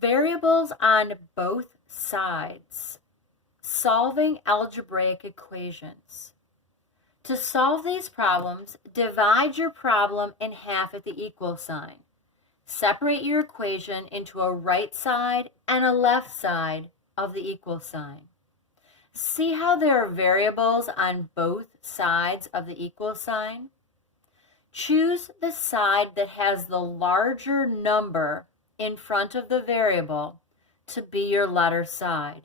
Variables on both sides. Solving algebraic equations. To solve these problems, divide your problem in half at the equal sign. Separate your equation into a right side and a left side of the equal sign. See how there are variables on both sides of the equal sign? Choose the side that has the larger number in front of the variable to be your letter side.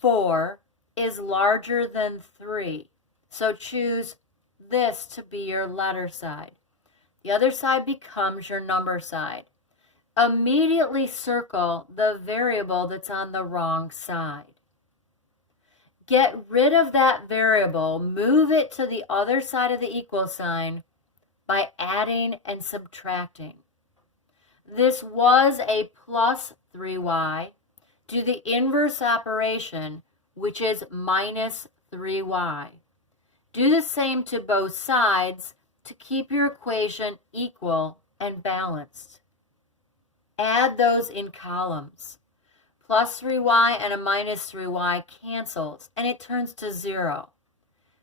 4 is larger than 3, so choose this to be your letter side. The other side becomes your number side. Immediately circle the variable that's on the wrong side. Get rid of that variable, move it to the other side of the equal sign by adding and subtracting. This was a plus 3y. Do the inverse operation, which is minus 3y. Do the same to both sides to keep your equation equal and balanced. Add those in columns. Plus 3y and a minus 3y cancels, and it turns to 0.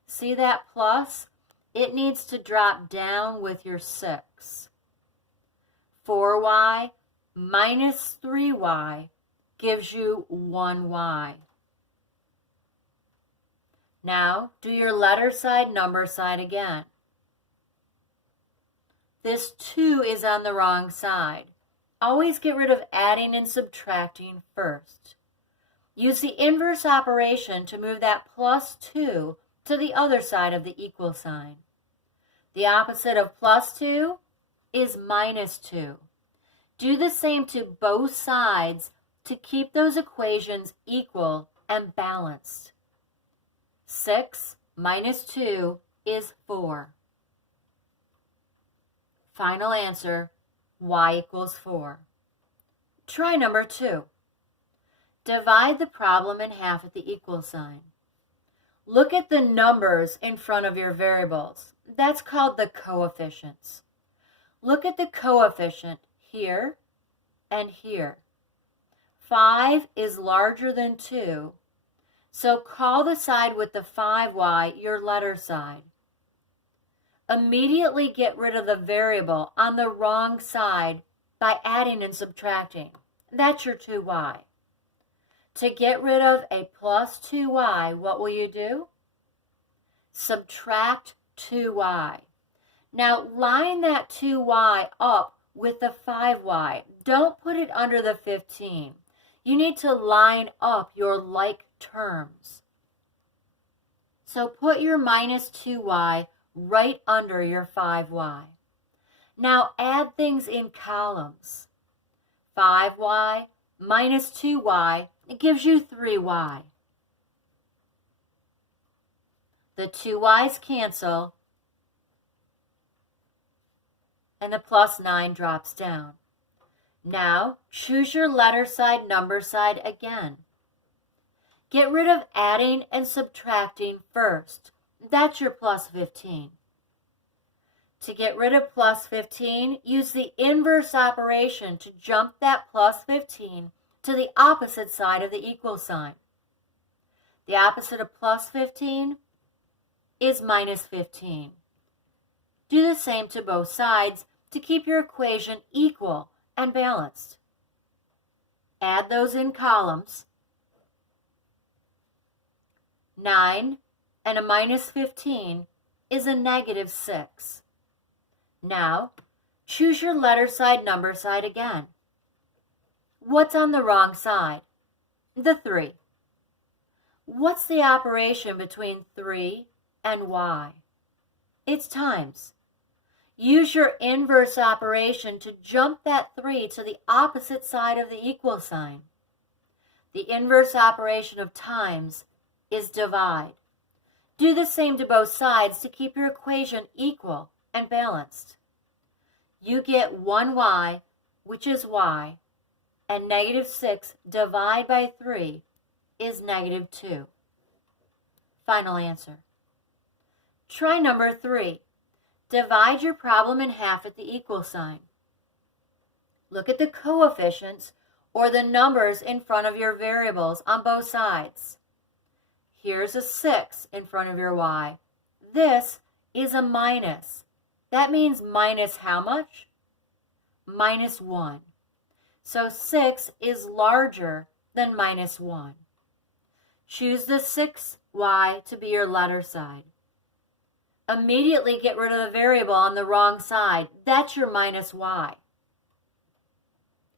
See that plus? It needs to drop down with your 6. 4y minus 3y gives you 1y. Now, do your letter side, number side again. This 2 is on the wrong side. Always get rid of adding and subtracting first. Use the inverse operation to move that plus 2 to the other side of the equal sign. The opposite of plus 2 is minus 2. Do the same to both sides to keep those equations equal and balanced. 6 minus 2 is 4. Final answer, y equals 4. Try number 2. Divide the problem in half at the equal sign. Look at the numbers in front of your variables. That's called the coefficients. Look at the coefficient here and here. 5 is larger than 2, so call the side with the 5y your letter side. Immediately get rid of the variable on the wrong side by adding and subtracting. That's your 2y. To get rid of a plus 2y, what will you do? Subtract 2y. Now line that 2y up with the 5y. Don't put it under the 15. You need to line up your like terms. So put your minus 2y right under your 5y. Now add things in columns. 5y minus 2y, it gives you 3y. The 2y's cancel, and the plus 9 drops down. Now choose your letter side, number side again. Get rid of adding and subtracting first. That's your plus 15. To get rid of plus 15, use the inverse operation to jump that plus 15 to the opposite side of the equal sign. The opposite of plus 15 is minus 15. Do the same to both sides to keep your equation equal and balanced. Add those in columns. 9 and a minus 15 is a negative 6. Now, choose your letter side, number side again. What's on the wrong side? The 3. What's the operation between 3 and y? It's times. Use your inverse operation to jump that 3 to the opposite side of the equal sign. The inverse operation of times is divide. Do the same to both sides to keep your equation equal and balanced. You get 1y, which is y, and negative 6 divided by 3 is negative 2. Final answer. Try number 3. Divide your problem in half at the equal sign. Look at the coefficients or the numbers in front of your variables on both sides. Here's a 6 in front of your y. This is a minus. That means minus how much? Minus 1. So 6 is larger than minus 1. Choose the 6y to be your letter side. Immediately get rid of the variable on the wrong side. That's your minus y.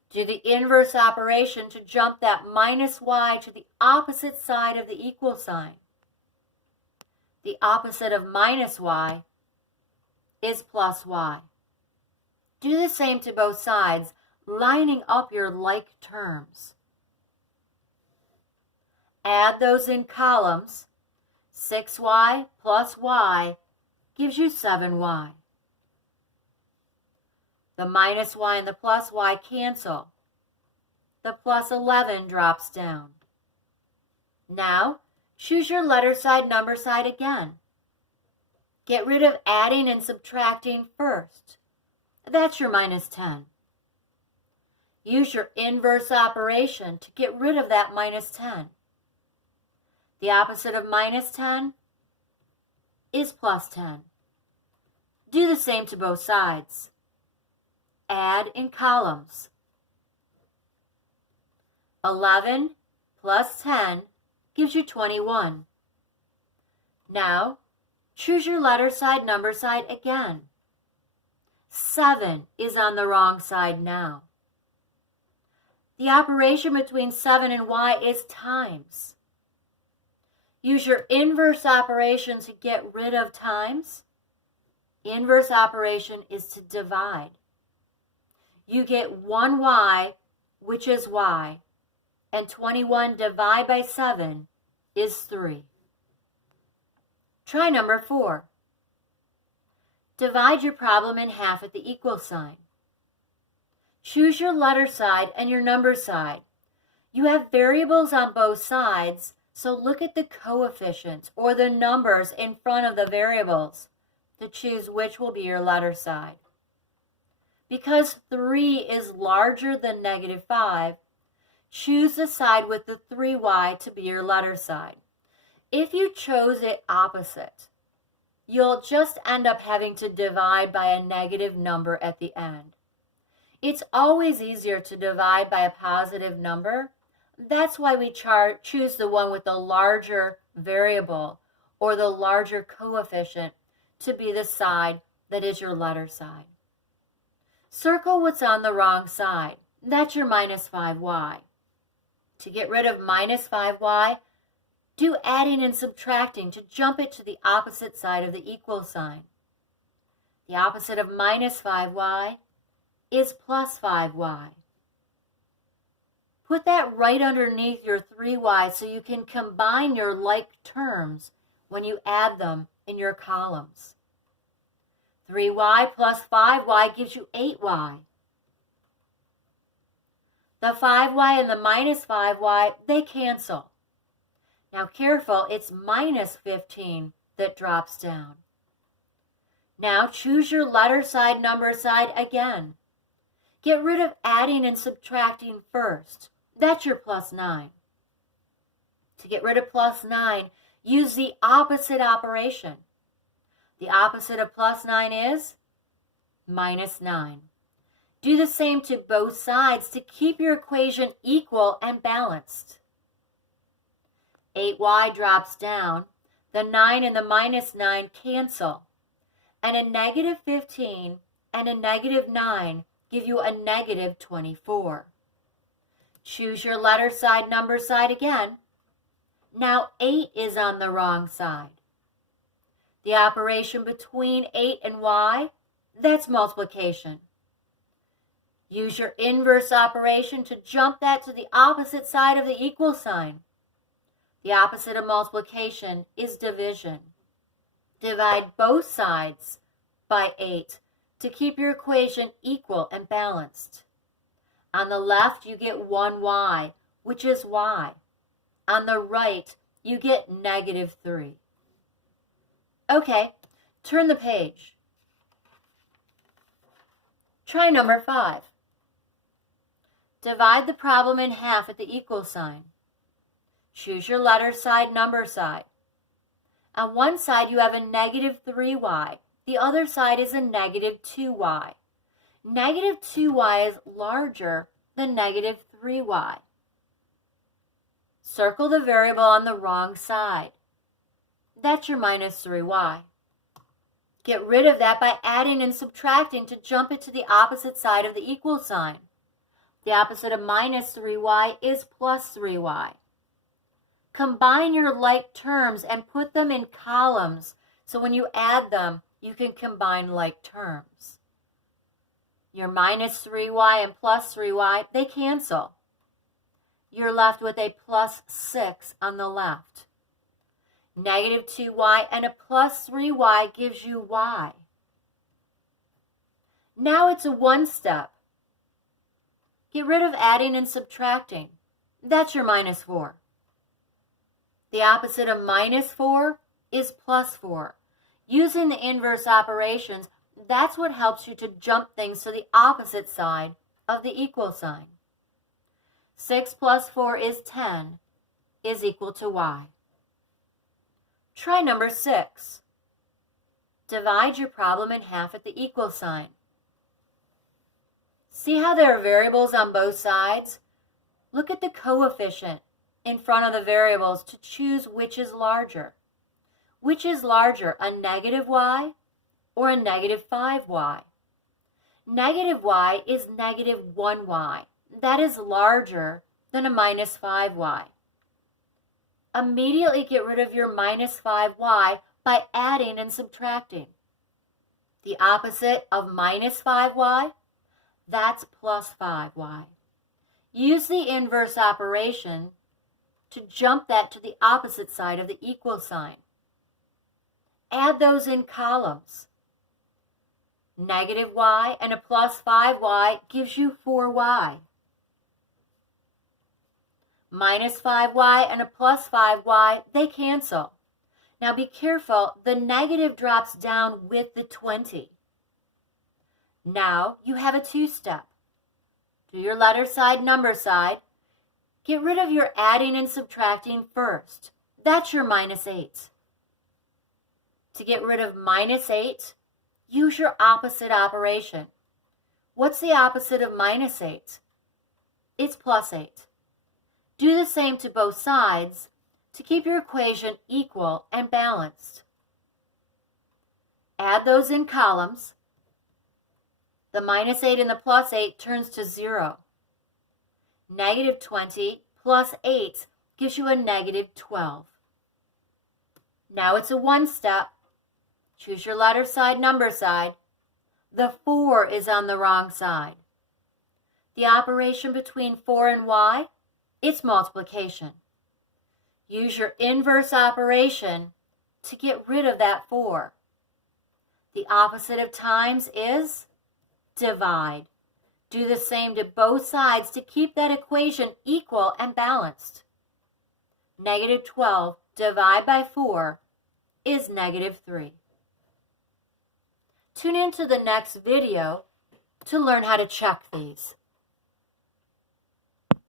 Do the inverse operation to jump that minus y to the opposite side of the equal sign. The opposite of minus y is plus y. Do the same to both sides, lining up your like terms. Add those in columns. 6y plus y gives you 7y. The minus y and the plus y cancel. The plus 11 drops down. Now, choose your letter side, number side again. Get rid of adding and subtracting first. That's your minus 10. Use your inverse operation to get rid of that minus 10. The opposite of minus 10 is plus 10. Do the same to both sides. Add in columns. 11 plus 10 gives you 21. Now, choose your letter side, number side again. 7 is on the wrong side now. The operation between 7 and y is times. Use your inverse operation to get rid of times. Inverse operation is to divide. You get 1y, which is y, and 21 divided by 7 is 3. Try number 4. Divide your problem in half at the equal sign. Choose your letter side and your number side. You have variables on both sides, so look at the coefficients or the numbers in front of the variables to choose which will be your letter side. Because 3 is larger than negative 5, choose the side with the 3y to be your letter side. If you chose it opposite, you'll just end up having to divide by a negative number at the end. It's always easier to divide by a positive number. That's why we choose the one with the larger variable or the larger coefficient to be the side that is your letter side. Circle what's on the wrong side. That's your minus 5y. To get rid of minus 5y, do adding and subtracting to jump it to the opposite side of the equal sign. The opposite of minus 5y is plus 5y. Put that right underneath your 3y so you can combine your like terms when you add them in your columns. 3y plus 5y gives you 8y. The 5y and the minus 5y, they cancel. Now careful, it's minus 15 that drops down. Now choose your letter side, number side again. Get rid of adding and subtracting first. That's your plus 9. To get rid of plus 9, use the opposite operation. The opposite of plus 9 is minus 9. Do the same to both sides to keep your equation equal and balanced. 8y drops down. The 9 and the minus 9 cancel. And a negative 15 and a negative 9 give you a negative 24. Choose your letter side, number side again. Now 8 is on the wrong side. The operation between 8 and y, that's multiplication. Use your inverse operation to jump that to the opposite side of the equal sign. The opposite of multiplication is division. Divide both sides by 8 to keep your equation equal and balanced. On the left, you get 1y, which is y. On the right, you get negative 3. Okay, turn the page. Try number 5. Divide the problem in half at the equal sign. Choose your letter side, number side. On one side you have a negative 3y. The other side is a negative 2y. Negative 2y is larger than negative 3y. Circle the variable on the wrong side. That's your minus 3y. Get rid of that by adding and subtracting to jump it to the opposite side of the equal sign. The opposite of minus 3y is plus 3y. Combine your like terms and put them in columns so when you add them, you can combine like terms. Your minus 3y and plus 3y, they cancel. You're left with a plus 6 on the left. Negative 2y and a plus 3y gives you y. Now it's a one step. Get rid of adding and subtracting. That's your minus 4. The opposite of minus 4 is plus 4. Using the inverse operations, that's what helps you to jump things to the opposite side of the equal sign. 6 plus 4 is 10, is equal to y. Try number 6. Divide your problem in half at the equal sign. See how there are variables on both sides? Look at the coefficient in front of the variables to choose which is larger. Which is larger, a negative y or a negative 5y? Negative y is negative 1y. That is larger than a minus 5y. Immediately get rid of your minus 5y by adding and subtracting. The opposite of minus 5y, that's plus 5y. Use the inverse operation to jump that to the opposite side of the equal sign. Add those in columns. Negative y and a plus 5y gives you 4y. Minus 5y and a plus 5y, they cancel. Now be careful, the negative drops down with the 20. Now you have a two-step. Do your letter side, number side. Get rid of your adding and subtracting first. That's your minus 8. To get rid of minus 8, use your opposite operation. What's the opposite of minus 8? It's plus 8. Do the same to both sides to keep your equation equal and balanced. Add those in columns. The minus 8 and the plus 8 turns to 0. Negative 20 plus 8 gives you a negative 12. Now it's a one step. Choose your letter side, number side. The 4 is on the wrong side. The operation between 4 and y, it's multiplication. Use your inverse operation to get rid of that 4. The opposite of times is divide. Do the same to both sides to keep that equation equal and balanced. Negative 12 divided by 4 is negative 3. Tune into the next video to learn how to check these.